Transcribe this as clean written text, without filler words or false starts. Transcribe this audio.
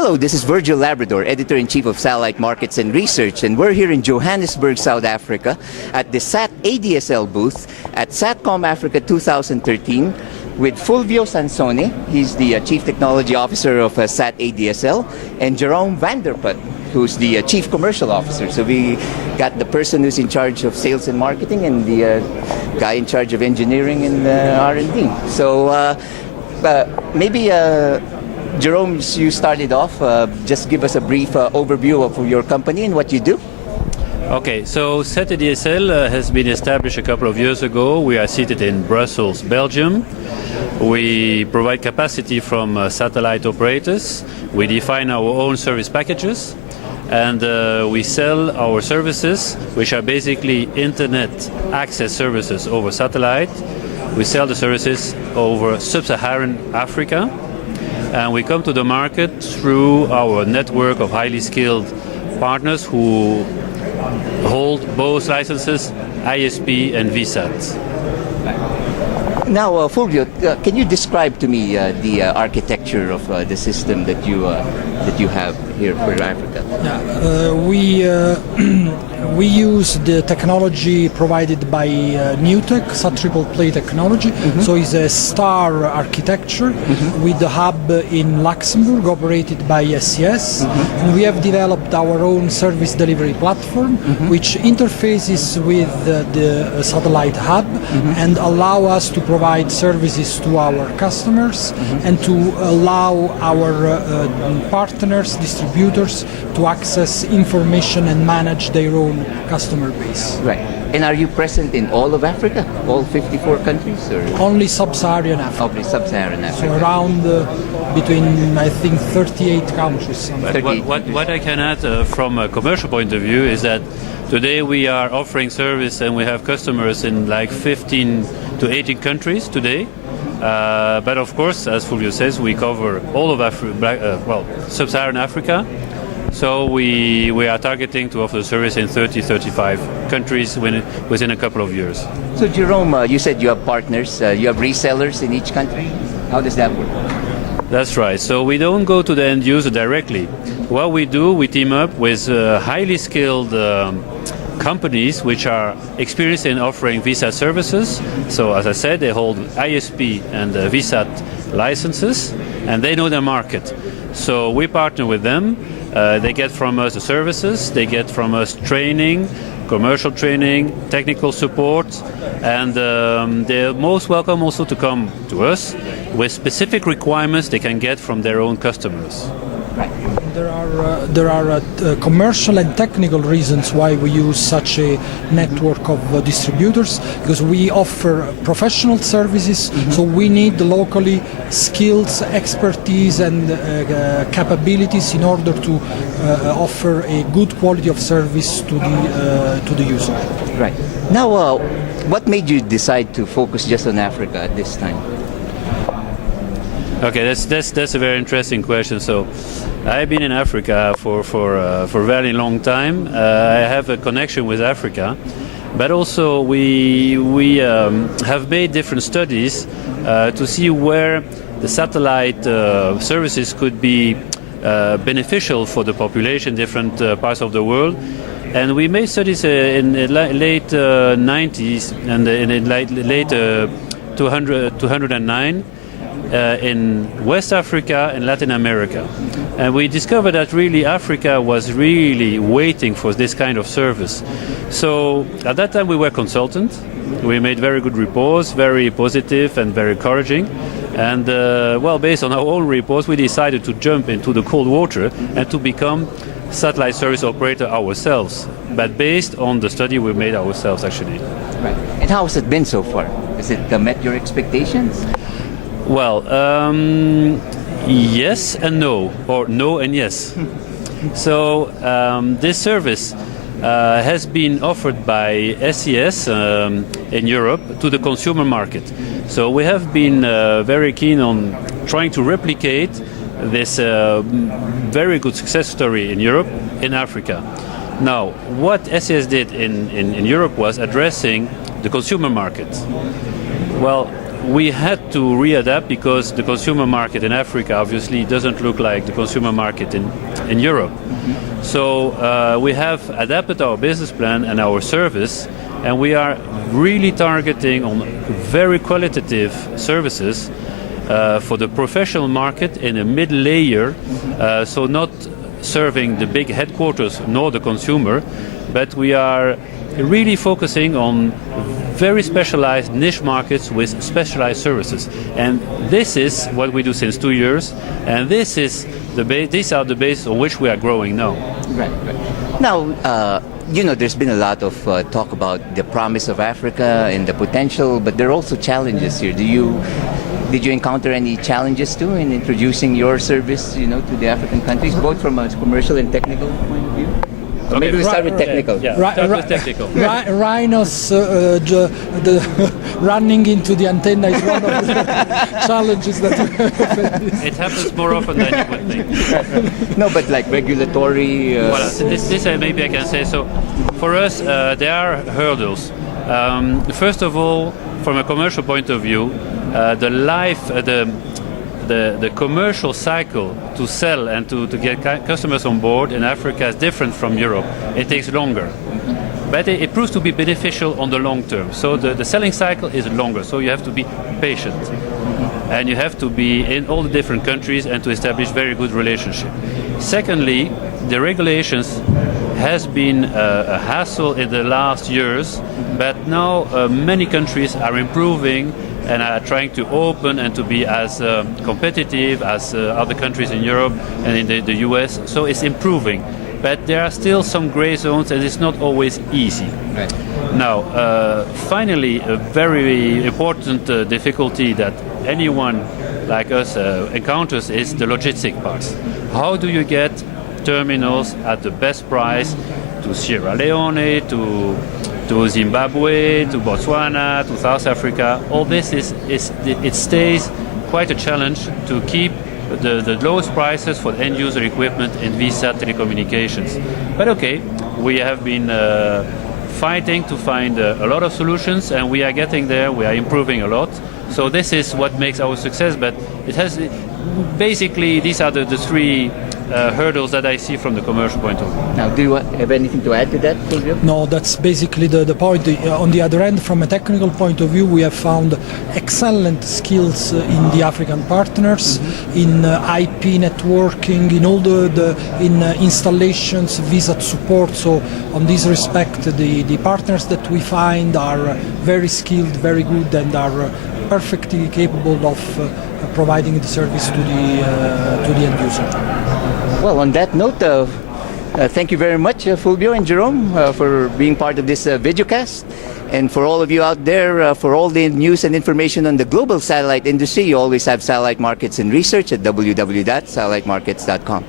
Hello, this is Virgil Labrador, Editor-in-Chief of Satellite Markets and Research, and we're here in Johannesburg, South Africa at the SatADSL booth at Satcom Africa 2013 with Fulvio Sansone. He's the Chief Technology Officer of SatADSL, and Jerome Putt, who's the Chief Commercial Officer. So we got the person who's in charge of sales and marketing and the guy in charge of engineering and R&D. So maybe Jerome, you started off. Just give us a brief overview of your company and what you do. Okay, so SatADSL has been established a couple of years ago. We are seated in Brussels, Belgium. We provide capacity from satellite operators. We define our own service packages, and we sell our services, which are basically internet access services over satellite. We sell the services over sub-Saharan Africa, and we come to the market through our network of highly skilled partners who hold both licenses, ISP and VSAT. Now, Fulvio, can you describe to me the architecture of the system that you have here for Africa? Yeah, we use the technology provided by Newtec, SatTPP technology. Mm-hmm. So it's a star architecture with the hub in Luxembourg, operated by SES. Mm-hmm. And we have developed our own service delivery platform, which interfaces with the satellite hub and allow us to provide services to our customers and to allow our partners, distributors, to access information and manage their own customer base. Right. And are you present in all of Africa? All 54 countries? Or? Only sub-Saharan Africa. Only sub-Saharan Africa. So around between, I think, 38 countries. What I can add from a commercial point of view is that today we are offering service and we have customers in like 15 to 18 countries today. But of course, as Fulvio says, we cover all of sub-Saharan Africa. So we are targeting to offer service in 30-35 countries within a couple of years. So Jerome, you said you have partners, you have resellers in each country. How does that work? That's right. So we don't go to the end user directly. What we do, we team up with highly skilled companies which are experienced in offering VSAT services. So as I said, they hold ISP and VSAT licenses, and they know their market. So we partner with them. They get from us the services, they get from us training, commercial training, technical support, and they're most welcome also to come to us with specific requirements they can get from their own customers. There are commercial and technical reasons why we use such a network of distributors, because we offer professional services, so we need locally skills, expertise and capabilities in order to offer a good quality of service to the user. Right. Now, what made you decide to focus just on Africa at this time? Okay, that's a very interesting question. So, I've been in Africa for a very long time. I have a connection with Africa, but also we have made different studies to see where the satellite services could be beneficial for the population in different parts of the world. And we made studies in the late 90s and in late 2009. In West Africa and Latin America. And we discovered that really Africa was really waiting for this kind of service. So at that time we were consultants. We made very good reports, very positive and very encouraging. And based on our own reports, we decided to jump into the cold water and to become satellite service operator ourselves, but based on the study we made ourselves actually. Right. And how has it been so far? Has it met your expectations? Well, yes and no, or no and yes. So this service has been offered by SES in Europe to the consumer market. So we have been very keen on trying to replicate this very good success story in Europe, in Africa. Now, what SES did in Europe was addressing the consumer market. Well, we had to readapt because the consumer market in Africa obviously doesn't look like the consumer market in Europe. So we have adapted our business plan and our service, and we are really targeting on very qualitative services for the professional market in a mid-layer, so not serving the big headquarters nor the consumer, but we are really focusing on very specialized niche markets with specialized services. And this is what we do since 2 years, and these are the base on which we are growing now. Right. Now, there's been a lot of talk about the promise of Africa and the potential, but there are also challenges here. Did you encounter any challenges too in introducing your service, to the African countries, both from a commercial and technical point of view? Okay. Maybe we start with technical. Yeah, start with technical. Rhinos running into the antenna is one of the challenges that It happens more often than you would think. No, but like regulatory... Well, this maybe I can say. So for us, there are hurdles. First of all, from a commercial point of view, the commercial cycle to sell and to get customers on board in Africa is different from Europe. It takes longer. But it proves to be beneficial on the long term. So the selling cycle is longer, so you have to be patient. And you have to be in all the different countries and to establish very good relationship. Secondly, the regulations has been a hassle in the last years, but now many countries are improving and are trying to open and to be as competitive as other countries in Europe and in the US. So it's improving. But there are still some gray zones and it's not always easy. Right. Now, finally, a very important difficulty that anyone like us encounters is the logistic parts. How do you get terminals at the best price to Sierra Leone, to Zimbabwe, to Botswana, to South Africa? All this it stays quite a challenge to keep the lowest prices for end user equipment in VSAT telecommunications. But okay, we have been fighting to find a lot of solutions, and we are getting there. We are improving a lot. So this is what makes our success. But it has basically these are the three hurdles that I see from the commercial point of view. Now, do you have anything to add to that, Fulvio? No, that's basically the point. On the other end, from a technical point of view, we have found excellent skills in the African partners, in IP networking, in all in installations, VSAT support. So, on this respect, the partners that we find are very skilled, very good, and are perfectly capable of providing the service to the end user. Well, on that note, thank you very much, Fulvio and Jerome, for being part of this videocast. And for all of you out there, for all the news and information on the global satellite industry, you always have Satellite Markets and Research at www.satellitemarkets.com.